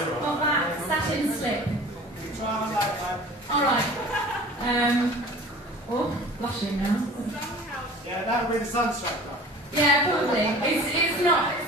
of that satin slip. Alright. Oh, blushing now. Yeah, that would be the sunstruck though. Yeah, probably. It's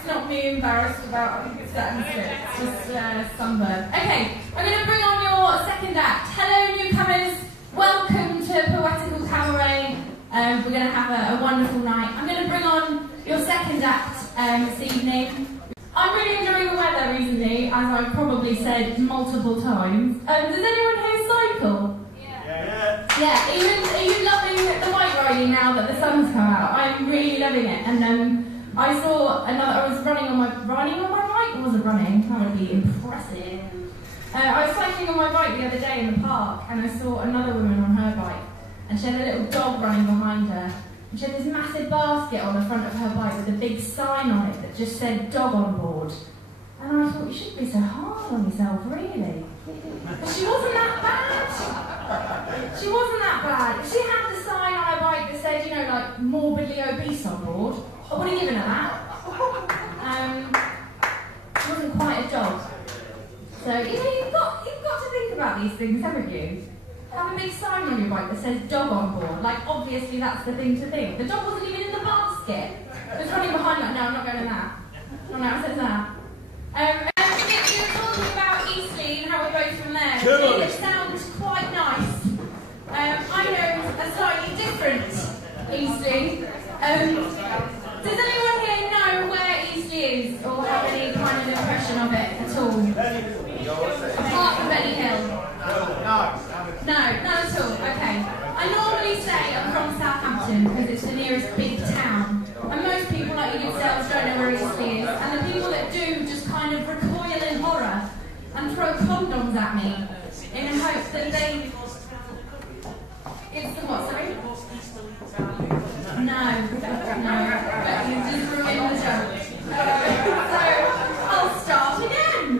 not me embarrassed about, I think it's satin slip. It's just sunburn. Okay, I'm going to bring on your second act. Hello newcomers, welcome to Poetical Cabaret. We're going to have a wonderful night. I'm going to bring on your second act this evening. I'm really enjoying the weather recently, as I've probably said multiple times. Does anyone here cycle? Yeah. Yeah, are you loving the bike riding now that the sun's come out? I'm really loving it. And I saw I was riding on my bike? I wasn't running, that would be impressive. I was cycling on my bike the other day in the park, and I saw another woman on her bike, and she had a little dog running behind her. And she had this massive basket on the front of her bike with a big sign on it that just said dog on board. And I thought, you shouldn't be so hard on yourself, really. But she wasn't that bad. She wasn't that bad. If she had the sign on her bike that said, you know, like, morbidly obese on board, I would have given her that. She wasn't quite a dog. So, you know, you've got to think about these things, haven't you? Have a big sign on your bike that says dog on board. Like, obviously that's the thing to think. The dog wasn't even in the basket. It was running behind, like, no, I'm not going in that. Oh no, it says that. And you were talking about Eastleigh and how it goes from there. Cool. It sounds quite nice. I know a slightly different Eastleigh. Does anyone here know where Eastleigh is, or have any kind of impression of it at all? Apart from Benny Hill? No, none at all. Okay. I normally say I'm from Southampton because it's the nearest big town. And most people like yourselves don't know where Eastleigh is. And the people that do just kind of recoil in horror and throw condoms at me in the hopes that they... It's the what, sorry? No, but you just ruined the joke. So, I'll start again.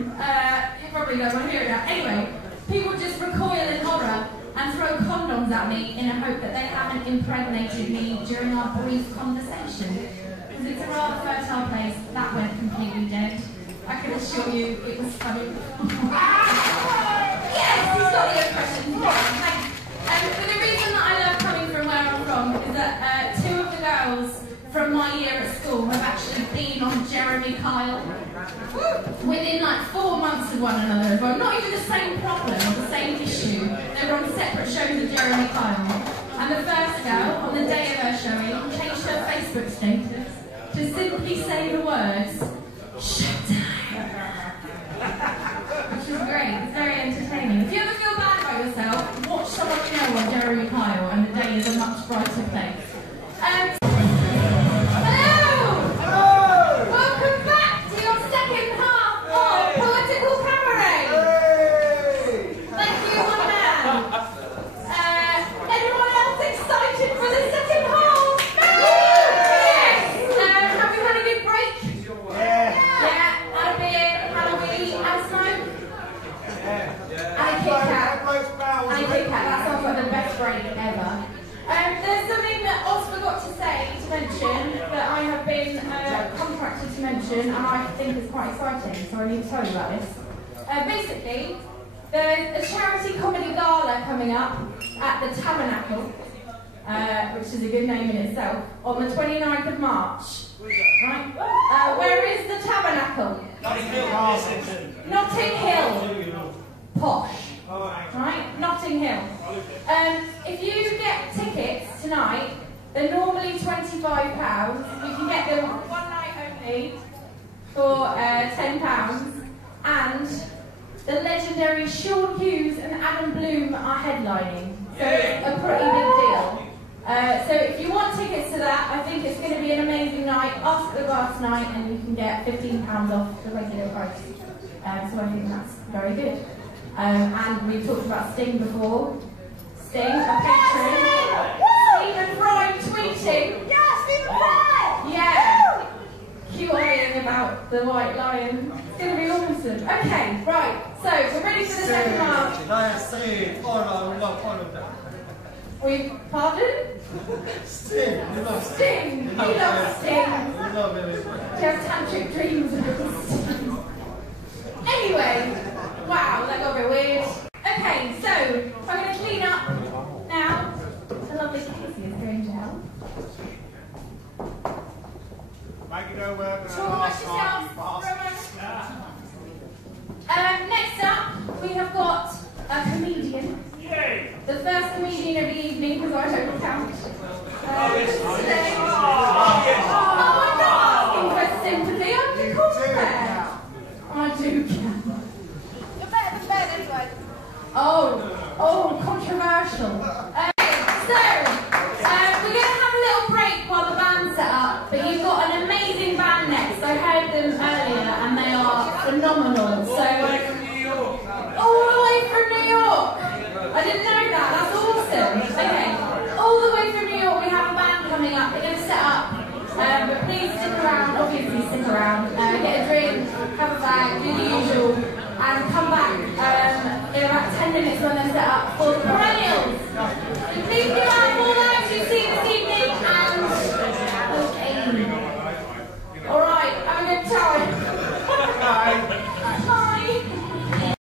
You probably don't want to hear it now. Anyway, people just recoil in horror and throw condoms at me in a hope that they haven't impregnated me during our brief conversation. Because it's a rather fertile place, that went completely dead. I can assure you it was funny. Yes, he's got the impression. Thanks. But the reason that I love coming from where I'm from is that two of the girls from my year at school have actually been on Jeremy Kyle within like 4 months of one another as well. Not even the same problem or the same issue. They were on separate shows of Jeremy Kyle. And the first girl, on the day of her showing, changed her Facebook status to simply say the words, "Showtime." Which is great, it's very entertaining. If you ever feel bad about yourself, watch someone you know on Jeremy Kyle and the day is a much brighter place. There's something that Oz forgot to mention, that I have been contracted to mention, and I think is quite exciting, so I need to tell you about this. Basically, there's a charity comedy gala coming up at the Tabernacle, which is a good name in itself, on the 29th of March. Right? Where is the Tabernacle? Notting Hill. Posh. Right? Notting Hill. If you get tickets tonight, they're normally £25. You can get them one night only for £10. And the legendary Sean Hughes and Adam Bloom are headlining. So it's a pretty big deal. So if you want tickets to that, I think it's going to be an amazing night. Ask the last night and you can get £15 off the regular price. So I think that's very good. And we've talked about Sting before. Sting, a patron. Stephen Fry tweeting. Yeah, Stephen Fry! Yeah. QIing about the White Lion. It's going to be awesome. Okay, right. So, we're ready for the second half. Lion, Sting. Oh no, we love all of them. Pardon? Sting. We love Sting. We love Sting. We love it. Do you have tantric dreams about Sting? Anyway. queen of the evening because I don't count. Today. Oh, I'm not asking for sympathy. I'm the combat. I do count. You're better than Ben anyway. Oh, controversial. So, we're going to have a little break while the band's set up, but you've got an amazing band next. I heard them earlier and they are phenomenal. So, all the way from New York. I didn't know that. That's awesome. Okay, all the way from New York, we have a band coming up. They're going to set up. But please stick around. Obviously, stick around. Get a drink, have a bag, do the usual, and come back in about 10 minutes when they're set up for the